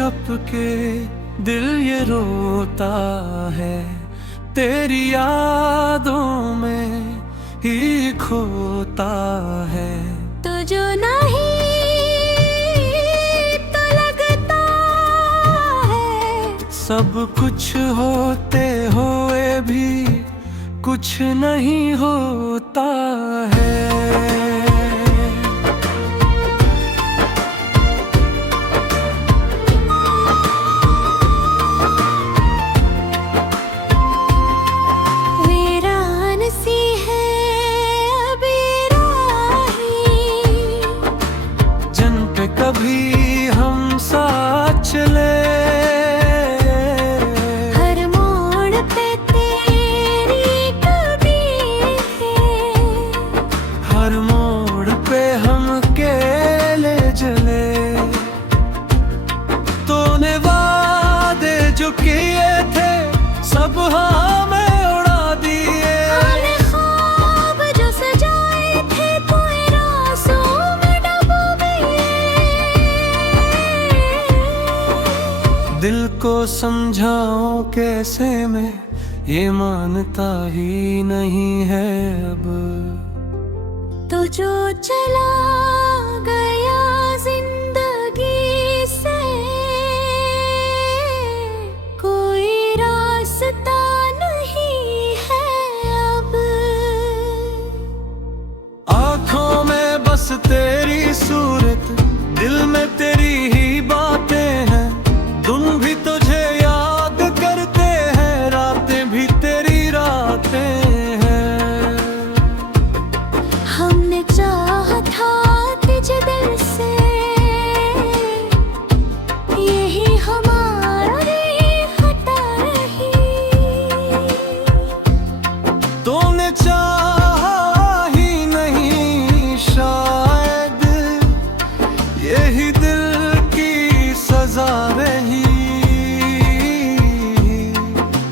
चुपके दिल ये रोता है, तेरी यादों में ही खोता है। तो जो नहीं तो लगता है, सब कुछ होते हुए भी कुछ नहीं होता है। कभी हम साथ चले, हर मोड़ पे तेरी कदम है, हर मोड़ पे हम अकेले जले। तूने वादे जो किए थे सब हमें उड़ा दिए, ख्वाब जो सजाए थे कोई रासों में डूब गए। दिल को समझाऊं कैसे मैं, ये मानता ही नहीं है अब। तो जो चला गया जिंदगी से, कोई रास्ता नहीं है अब। आँखों में बस तेरी सूरत, दिल में तेरी ही बातें हैं। दिन भी तुझे याद करते हैं, रातें भी तेरी रातें हैं। हमने चाहा था तुझे दिल से, यही हमारी खता रही। तूने चाहा ही नहीं शायद, यही दिल की सजा रही।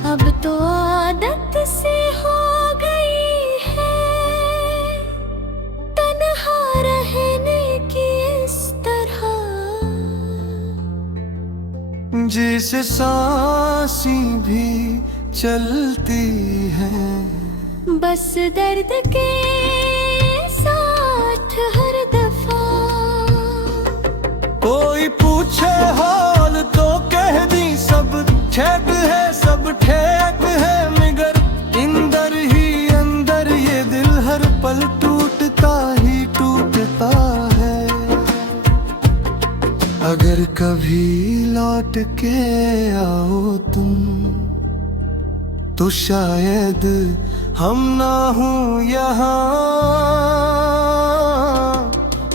अब तो आदत से हो गई है तन्हा रहने की इस तरह, जिसे सांसें भी चलती हैं, बस दर्द के साथ हर दफा। कोई पूछे हाल तो कह दी सब ठीक है, सब ठीक है, मगर अंदर ही अंदर ये दिल हर पल टूटता ही टूटता है। अगर कभी लौट के आओ तुम, तो शायद हम ना हूँ यहाँ।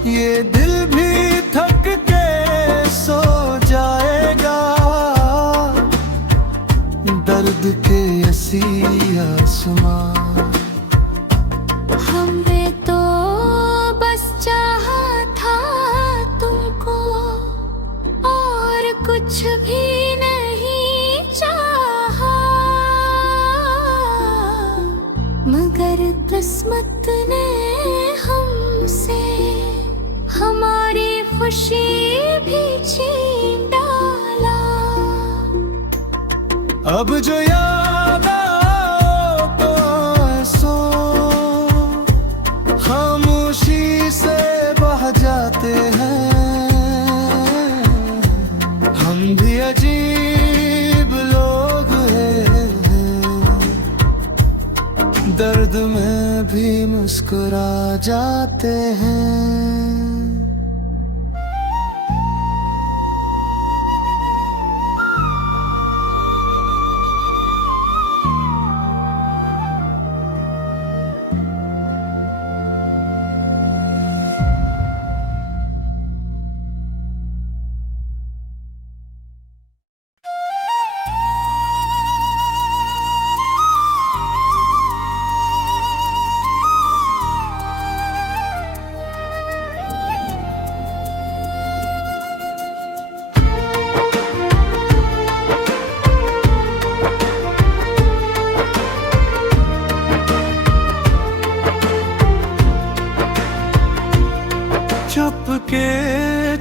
ये दिल भी थक के सो जाएगा, दर्द के ऐसी आसमां। हमने तो बस चाहा था तुमको, और कुछ भी नहीं चाहा, मगर किस्मत ने हमसे हमारी खुशी भी छीन डाला। अब जो याद आओ तो सो खामोशी से बह जाते हैं। हम भी अजीब लोग हैं, दर्द में भी मुस्कुरा जाते हैं।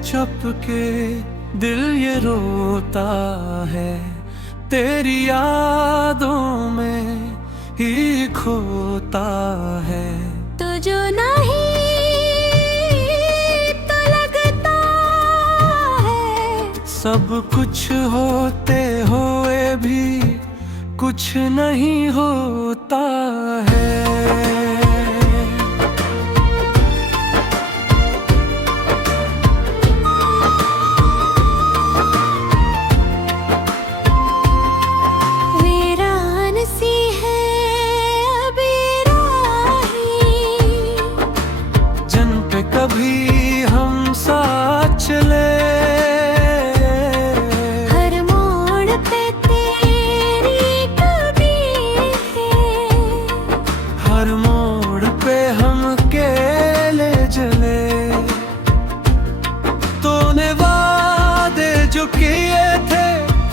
चुपके दिल ये रोता है, तेरी यादों में ही खोता है। तो जो नहीं तो लगता है, सब कुछ होते हुए भी कुछ नहीं होता है। कभी हम साथ चले, हर मोड़ पे तेरी कभी है, हर मोड़ पे हम अकेले जले। तूने वादे जो किए थे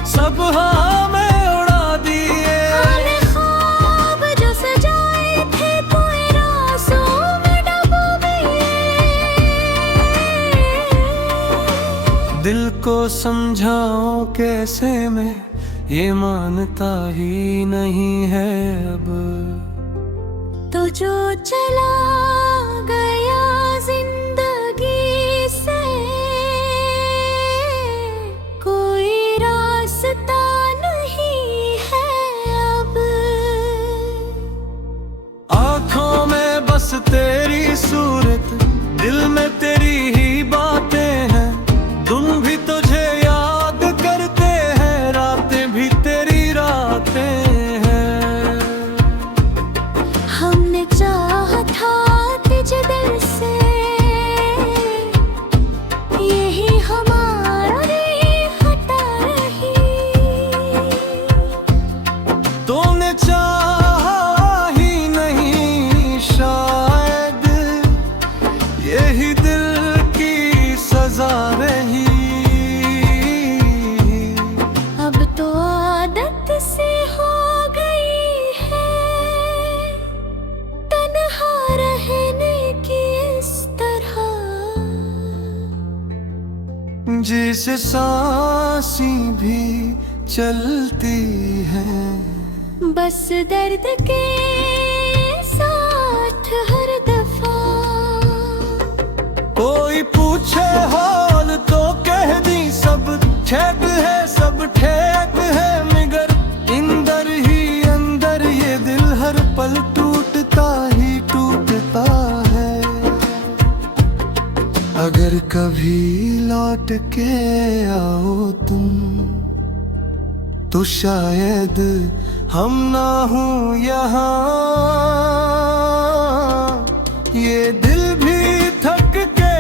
सब हमें उड़ा दिए, ख्वाब जो सजाए थे कोई रासों में डूबो दिल को समझाऊं कैसे मैं, ये मानता ही नहीं है अब। तो जो चला गया जिंदगी से, कोई रास्ता नहीं है अब। आँखों में बस तेरी सूरत, दिल में तेरी ही बातें हैं। दिन भी तुझे याद करते हैं, रातें भी तेरी रातें हैं। हमने चाहा था तुझे दिल से, यही हमारी खता रही। तूने चाहा ही नहीं शायद, यही दिल की सजा रही। अब तो आदत से हो गई है तन्हा रहने की इस तरह, जिसे सांसें भी चलती हैं, बस दर्द के साथ हर दफा। कोई पूछे हाल तो कह दी सब ठीक है, सब ठीक है, मगर अंदर ही अंदर ये दिल हर पल टूटता ही टूटता है। अगर कभी लौट के आओ तुम, तो शायद हम ना हो यहाँ। ये दिल भी थक के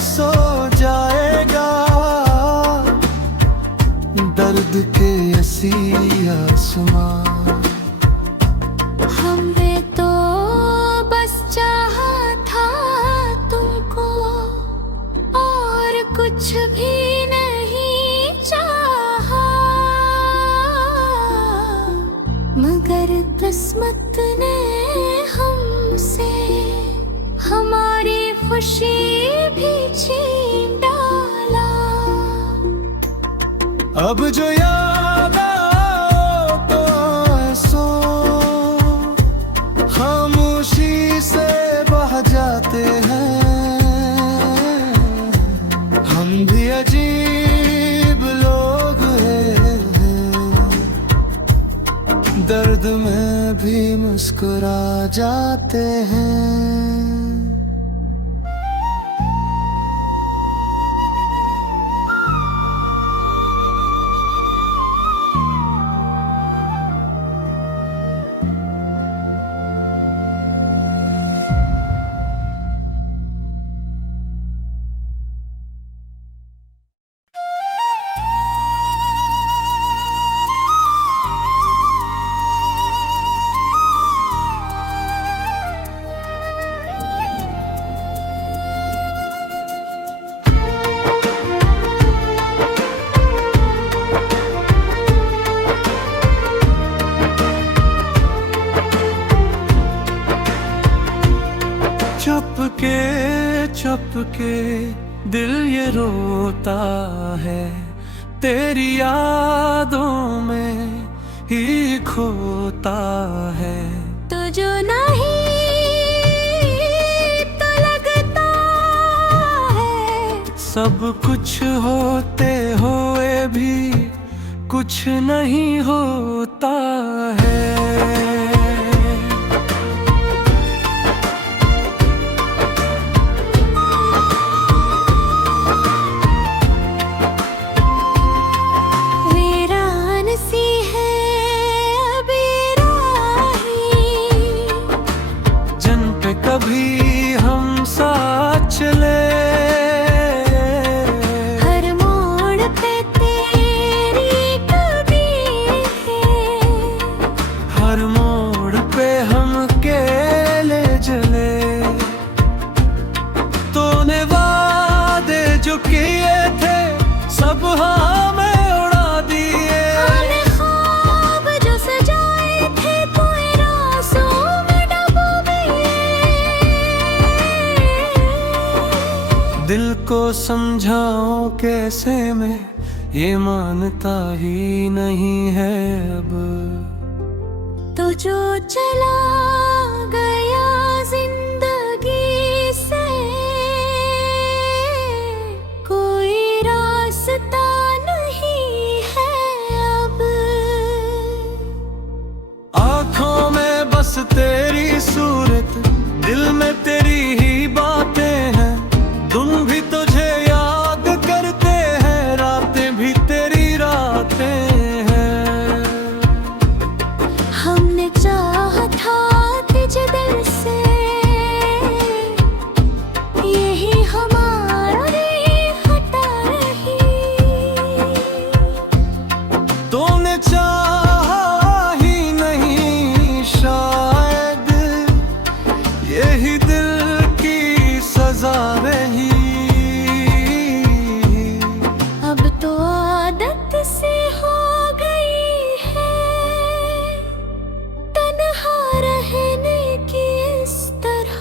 सो जाएगा, दर्द के ऐसी आसमां। हमने तो बस चाहा था तुमको, और कुछ भी नहीं चाहा, मगर किस्मत ने हमसे हमारी खुशी भी छीन डाला। अब जो याद आओ तो सो खामोशी से बह जाते हैं। हम भी अजीब लोग हैं, दर्द में भी मुस्कुरा जाते हैं। चुपके दिल ये रोता है, तेरी यादों में ही खोता है। तो जो नहीं तो लगता है, सब कुछ होते हुए भी कुछ नहीं होता है। कभी हम साथ चले, हर मोड़ पे तेरी कभी है, हर मोड़ पे हम अकेले जले। तूने वादे जो किए थे सब हमें उड़ा दिए, हमने ख्वाब जो सजाए थे कोई रासों में डूब गए। दिल को समझाऊं कैसे मैं, ये मानता ही नहीं है अब। तो जो चला गया जिंदगी से, कोई रास्ता नहीं है अब। आँखों में बस तेरी सूरत, दिल में तेरी ही बातें हैं। दिन भी तुझे याद करते हैं, रातें भी तेरी रातें हैं। हमने चाहा था तुझे दिल से, यही हमारी खता रही। तूने चाहा ही नहीं शायद, यही दिल की सजा रही। अब तो आदत से हो गई है तन्हा रहने की इस तरह,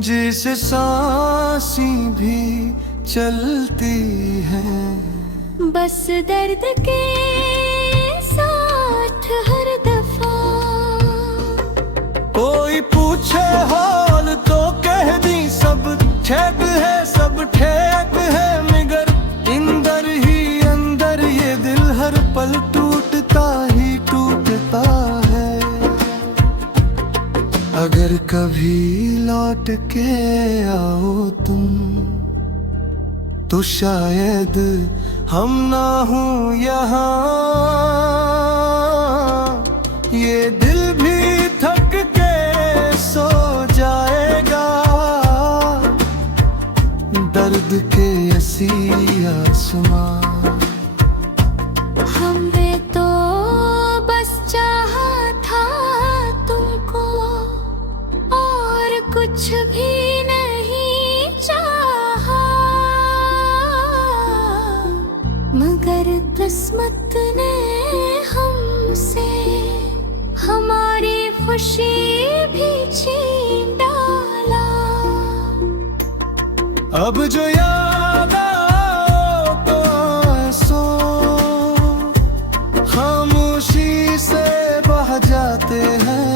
जिसे सांसें भी चलती हैं, बस दर्द के साथ हर दफा। कोई पूछे हाल तो कह दी सब ठीक है, सब ठीक है, मगर अंदर ही अंदर ये दिल हर पल टूटता ही टूटता है। अगर कभी लौट के आओ तुम, तो शायद हम ना हूँ यहाँ। ये दिल भी थक के सो जाएगा, दर्द के ऐसी आसमां। हमने तो बस चाहा था तुमको, और कुछ भी नहीं चाहा, मगर किस्मत ने हमसे हमारी खुशी भी छीन डाला। अब जो याद आओ तो सो खामोशी से बह जाते हैं।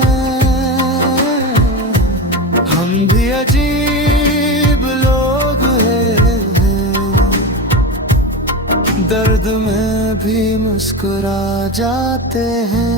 हम भी अजीब लोग हैं, दर्द में भी मुस्कुरा जाते हैं।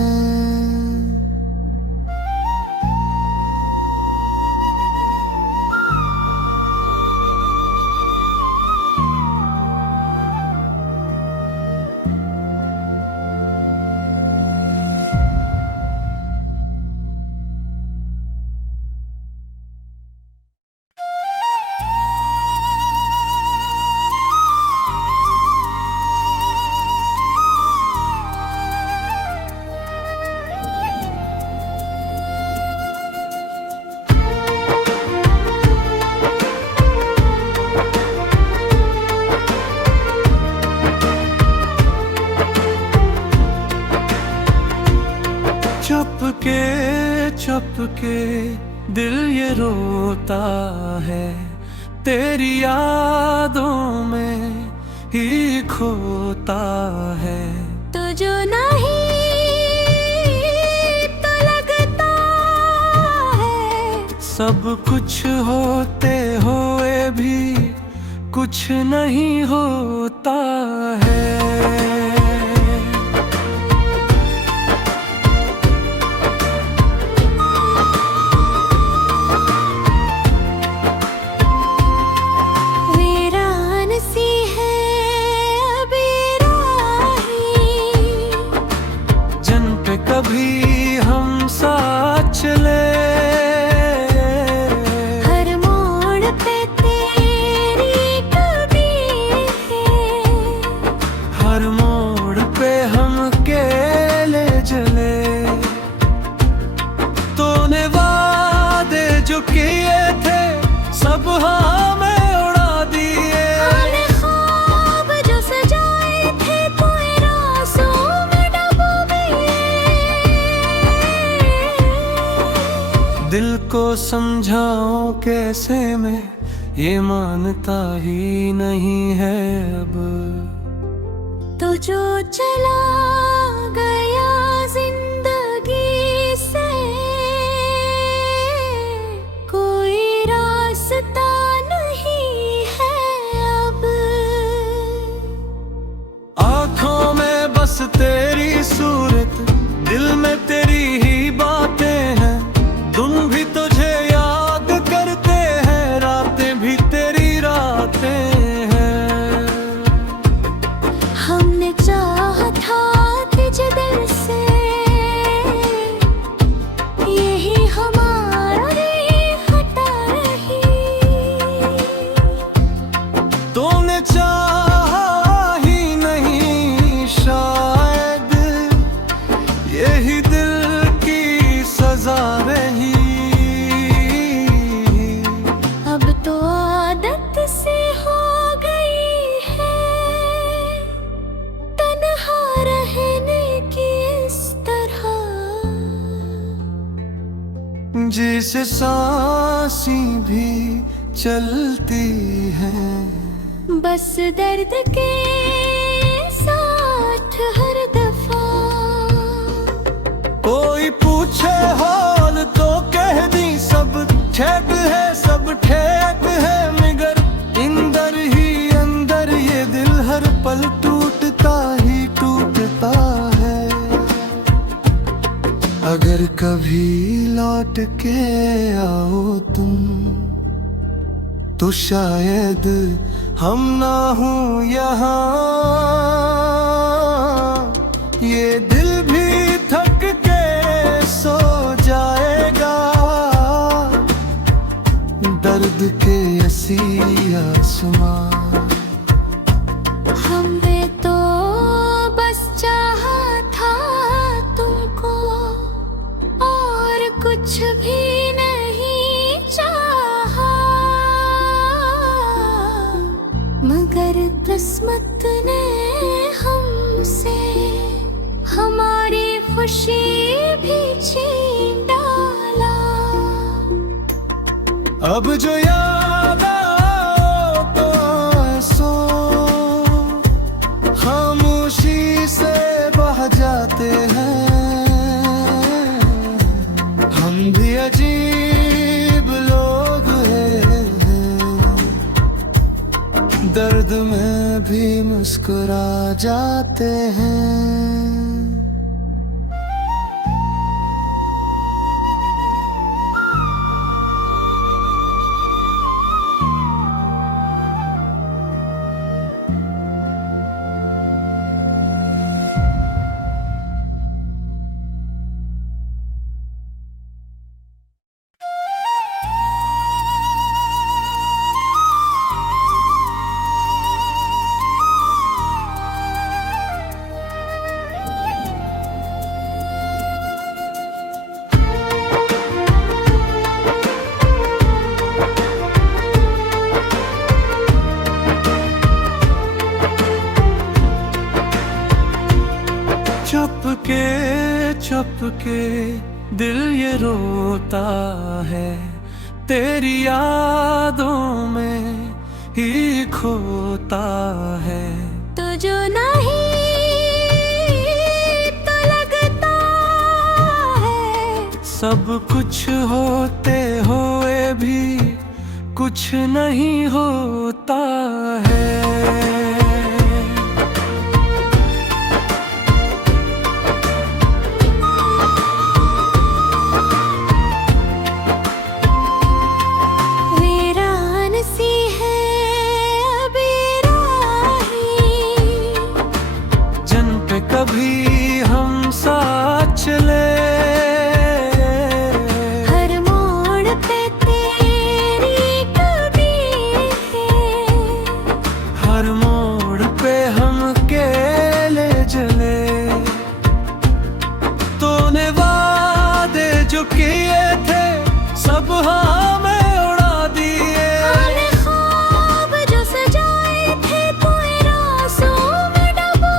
चुपके दिल ये रोता है, तेरी यादों में ही खोता है। तो जो नहीं तो लगता है, सब कुछ होते हुए भी कुछ नहीं होता है। वीरान सी है अभी राहें, जन पे कभी हम साथ चले, हर मोड़ पे तेरी कमी है, हर मोड़ पे हम अकेले जले। तूने वादे जो किए थे सब हमें उड़ा दिए, हमने ख्वाब जो सजाए थे कोई रासों में डूबो गए। दिल को समझाऊं कैसे मैं, ये मानता ही नहीं है अब। तो जो चला गया जिंदगी से, कोई रास्ता नहीं है अब। आँखों में बस तेरी सूरत, दिल में तेरी ही बातें हैं। दिन भी तुझे याद करते हैं, रातें भी तेरी रातें हैं। हमने चाहा था तुझे दिल से, यही हमारा हटा रही। तूने चाहा ही नहीं शायद, यही दिल की सजा रही। अब तो आदत से हो गई है तन्हा रहने की इस तरह, जिसे सांसें भी चलती हैं, बस दर्द के साथ हर दफा। कोई पूछे हाल तो कह दी सब ठीक है, सब ठीक है, मगर अंदर ही अंदर ये दिल हर पल टूटता ही टूटता है। अगर कभी लौट के आओ तुम, तो शायद हम ना हूँ यहाँ। ये दिल भी थक के सो जाएगा, दर्द के ऐसी आसमां। हमने तो बस चाहा था तुमको, और कुछ भी नहीं चाहा, मगर किस्मत ने हमसे हमारी खुशी भी छीन डाला। अब जो याद आओ तो सो खामोशी से बह जाते हैं। हम भी अजीब लोग हैं, दर्द में भी मुस्कुरा जाते हैं। चुपके दिल ये रोता है, तेरी यादों में ही खोता है। तो जो नहीं तो लगता है, सब कुछ होते हुए भी कुछ नहीं होता है। कभी हम साथ चले, हर मोड़ पे तेरी कदम है, हर मोड़ पे हम अकेले चले। तूने वादे जो किए थे सब हमें उड़ा दिए, ख्वाब जो सजाए थे कोई रासों में डूबो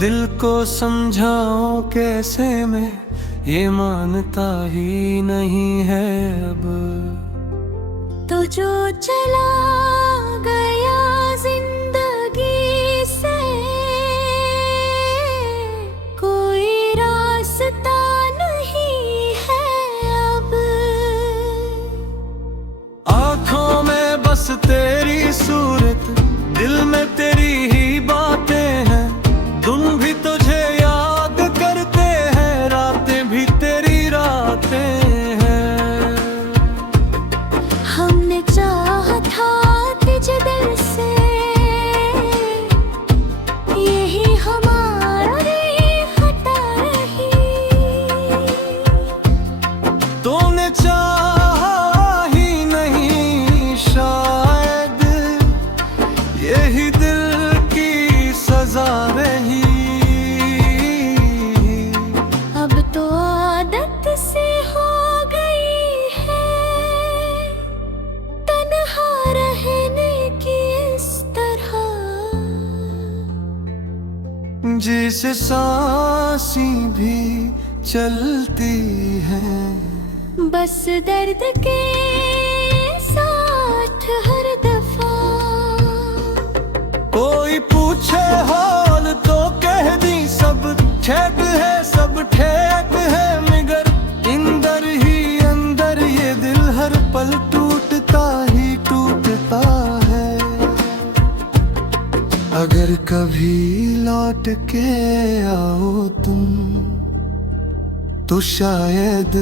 दिल को समझाऊं कैसे मैं, ये मानता ही नहीं है अब। तो जो चला गया जिंदगी से, कोई रास्ता नहीं है अब। आँखों में बस तेरी सूरत, दिल में तेरी ही बातें हैं। दिन भी तुझे याद करते हैं, रातें भी तेरी रातें हैं। हमने चाहा था तुझे दिल से, यही हमारी खता रही। तूने चाहा ही नहीं शायद, यही दिल की सजा रही। अब तो आदत से हो गई है तन्हा रहने की इस तरह, जिसे सांसें भी चलती हैं, बस दर्द के साथ हर दफा। कोई पूछे हाल तो कह दी सब ठीक है, सब ठीक है, मगर अंदर ये दिल हर पल टूटता ही टूटता है। अगर कभी लौट के आओ तुम, तो शायद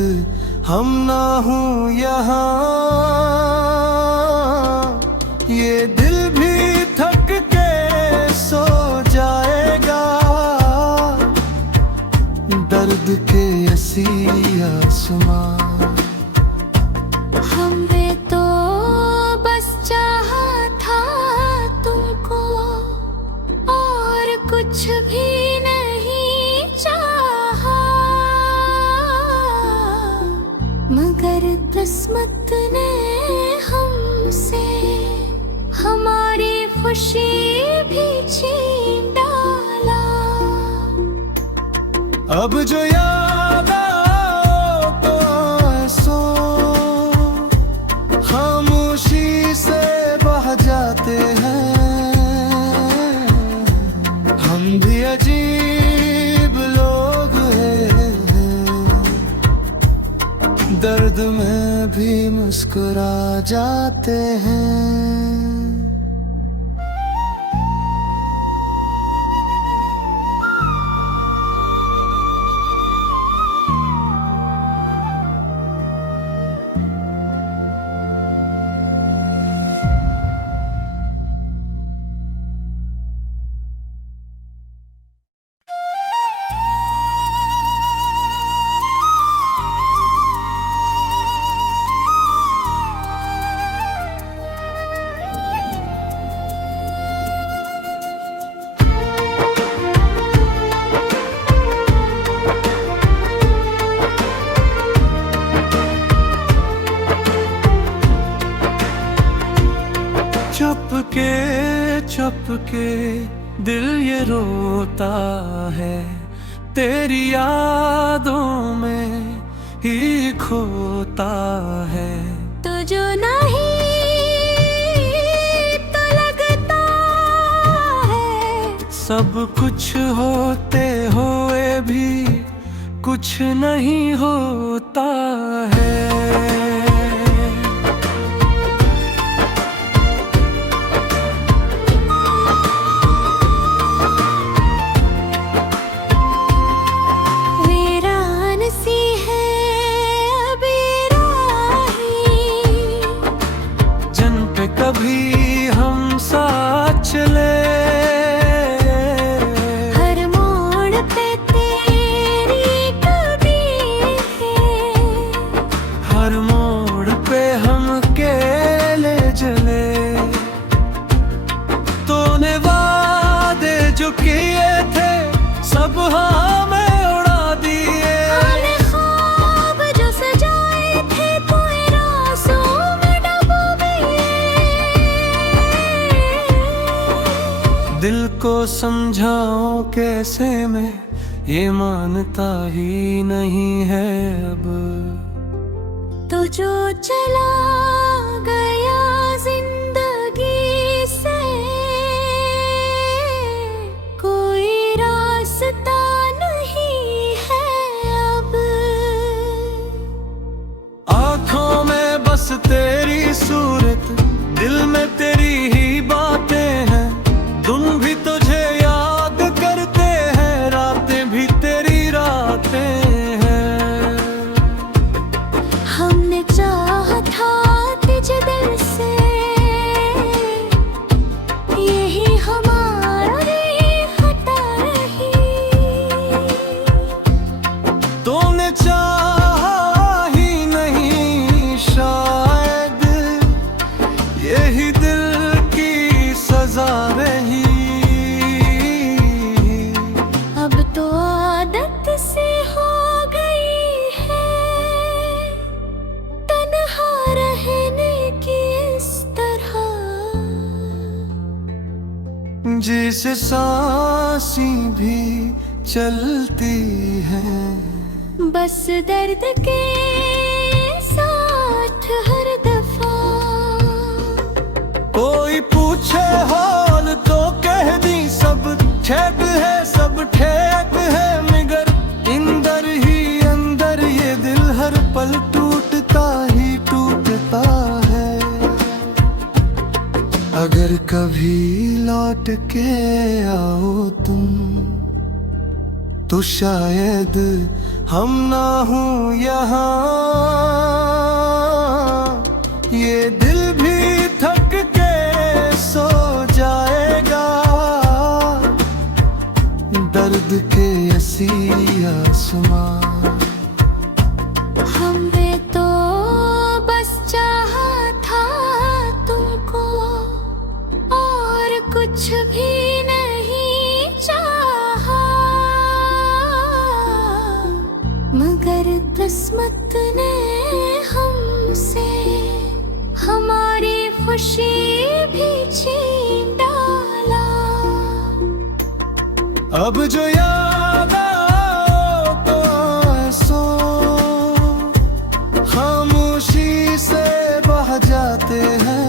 हम ना हूँ यहाँ। ये दिल भी थक के सो जाएगा, दर्द के ऐसी आसमां। हमने तो बस चाहा था तुमको, और कुछ भी नहीं चाहा, मगर किस्मत ने हमसे हमारी खुशी भी छीन डाला। अब जो याद आओ तो आंसू खामोशी से बह जाते हैं। हम भी अजीब लोग हैं, दर्द में भी मुस्कुरा जाते हैं। चुपके दिल ये रोता है, तेरी यादों में ही खोता है। तो जो नहीं तो लगता है, सब कुछ होते हुए भी कुछ नहीं होता है। कभी हम साथ चले, हर मोड़ पे तेरी कभी है, हर मोड़ पे हम अकेले जले। तूने वादे जो किए थे सब हमें उड़ा दिए, हमने ख्वाब जो सजाए थे कोई रासों में डूबो गए। दिल को समझाऊं कैसे मैं, ये मानता ही नहीं है अब। तो जो चला गया जिंदगी से, कोई रास्ता नहीं है अब। आँखों में बस तेरी सूरत, दिल में तेरी ही बातें हैं। दिन भी तुझे याद करते हैं, रातें भी तेरी रातें हैं। हमने चाहा था तुझे दिल से, यही हमारी खता रही। तूने चाहा ही नहीं शायद, यही दिल की सजा रही। अब तो आदत से हो गई है तन्हा रहने की इस तरह, जिसे सांसें भी चलती हैं, बस दर्द के साथ हर दफा। कोई पूछे हाल तो कह दी सब ठीक है, सब ठीक है, मगर अंदर ही अंदर ये दिल हर पल टूटता ही टूटता है। अगर कभी लौट के आओ तुम, तो शायद हम ना हूँ यहाँ। ये दिल भी थक के सो जाएगा, दर्द के ऐसी आसमां। हमने तो बस चाहा था तुमको, और कुछ भी नहीं चाहा, मगर किस्मत ने हमसे हमारी खुशी भी छीन डाला। अब जो याद आओ तो सो खामोशी से बह जाते हैं।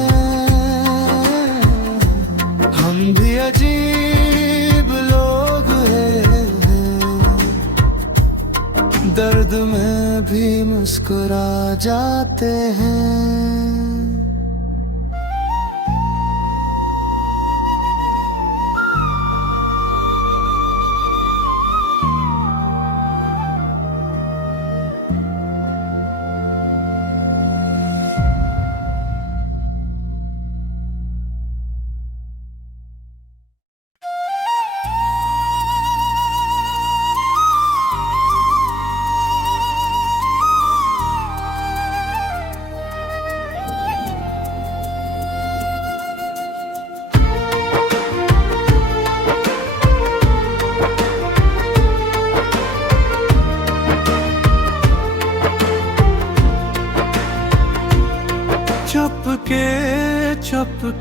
हम भी अजीब लोग हैं, दर्द में भी मुस्कुरा जाते हैं।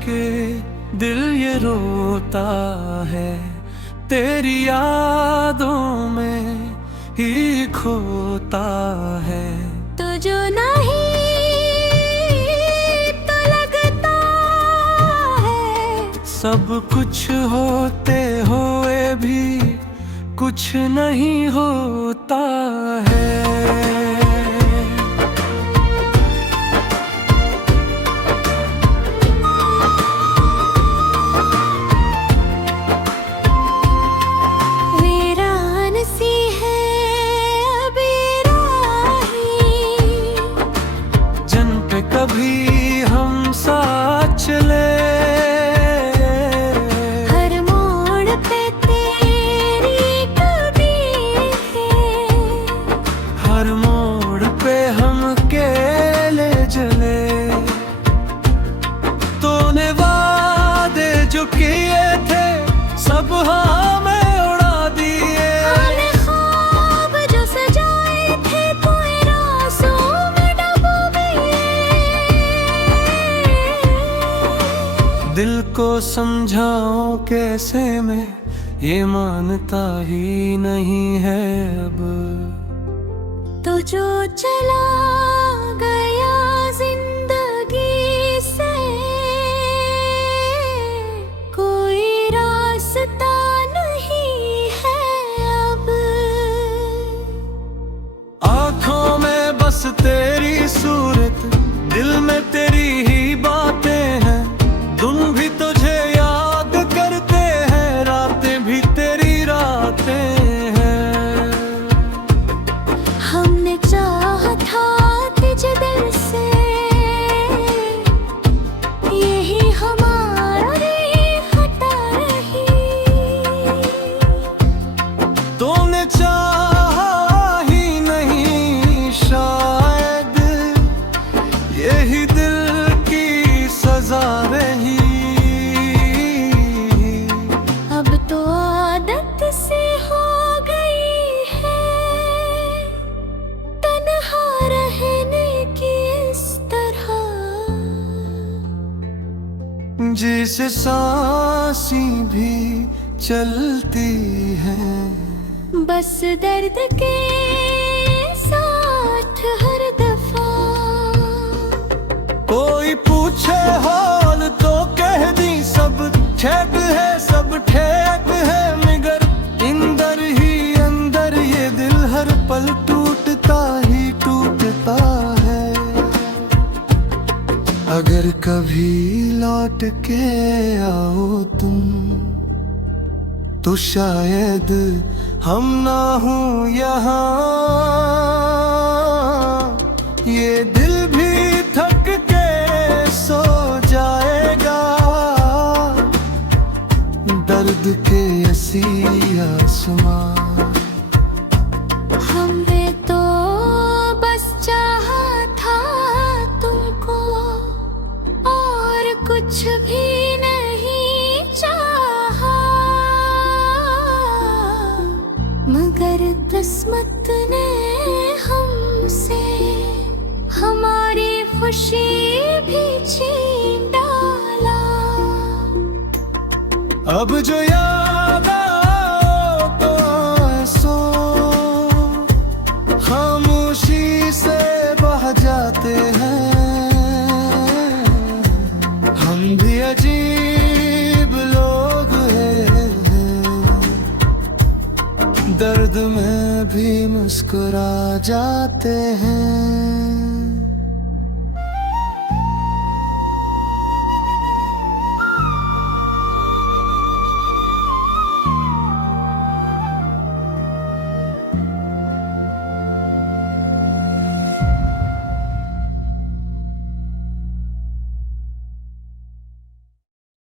के दिल ये रोता है, तेरी यादों में ही खोता है। तो जो नहीं तो लगता है, सब कुछ होते हुए भी कुछ नहीं होता है। वीरान सी है अभी राहें, जन पे कभी हम साथ चले, हर मोड़ पे तेरी कमी है, हर मोड़ पे हम अकेले जले। तूने वादे जो किए थे सब हमें उड़ा दिए, हमने ख्वाब जो सजाए थे कोई रासों में डूबो गए। दिल को समझाऊं कैसे मैं, ये मानता ही नहीं है अब। तो जो चला गया जिंदगी से, कोई रास्ता नहीं है अब। आँखों में बस तेरी सूरत, दिल में तेरी ही बातें हैं। दिन भी तुझे याद करते हैं, रातें भी तेरी रातें हैं। हमने चाहा था तुझे दिल से, यही हमारी हटा रही। तूने चाहा ही नहीं शायद, यही दिल की सजा रही। अब तो आदत से हो गई है तन्हा रहने की इस तरह, जिसे सांसें भी चलती हैं, बस दर्द के साथ हर दफा। कोई पूछे हाल तो कह दी सब ठीक है, सब ठीक है, मगर अंदर ही अंदर ये दिल हर पल टूटता ही टूटता है। अगर कभी लौट के आओ तुम, तो शायद हम ना हो यहाँ। ये दिल भी थक के सो जाएगा, दर्द के ऐसी आसमां। हमने तो बस चाहा था तुमको, और कुछ भी नहीं चाहा, मगर किस्मत ने हमसे हमारी खुशी भी छीन डाला। अब जो याद आओ तो सो खामोशी से बह जाते हैं। हम भी अजीब लोग हैं, दर्द में भी मुस्कुरा जाते हैं।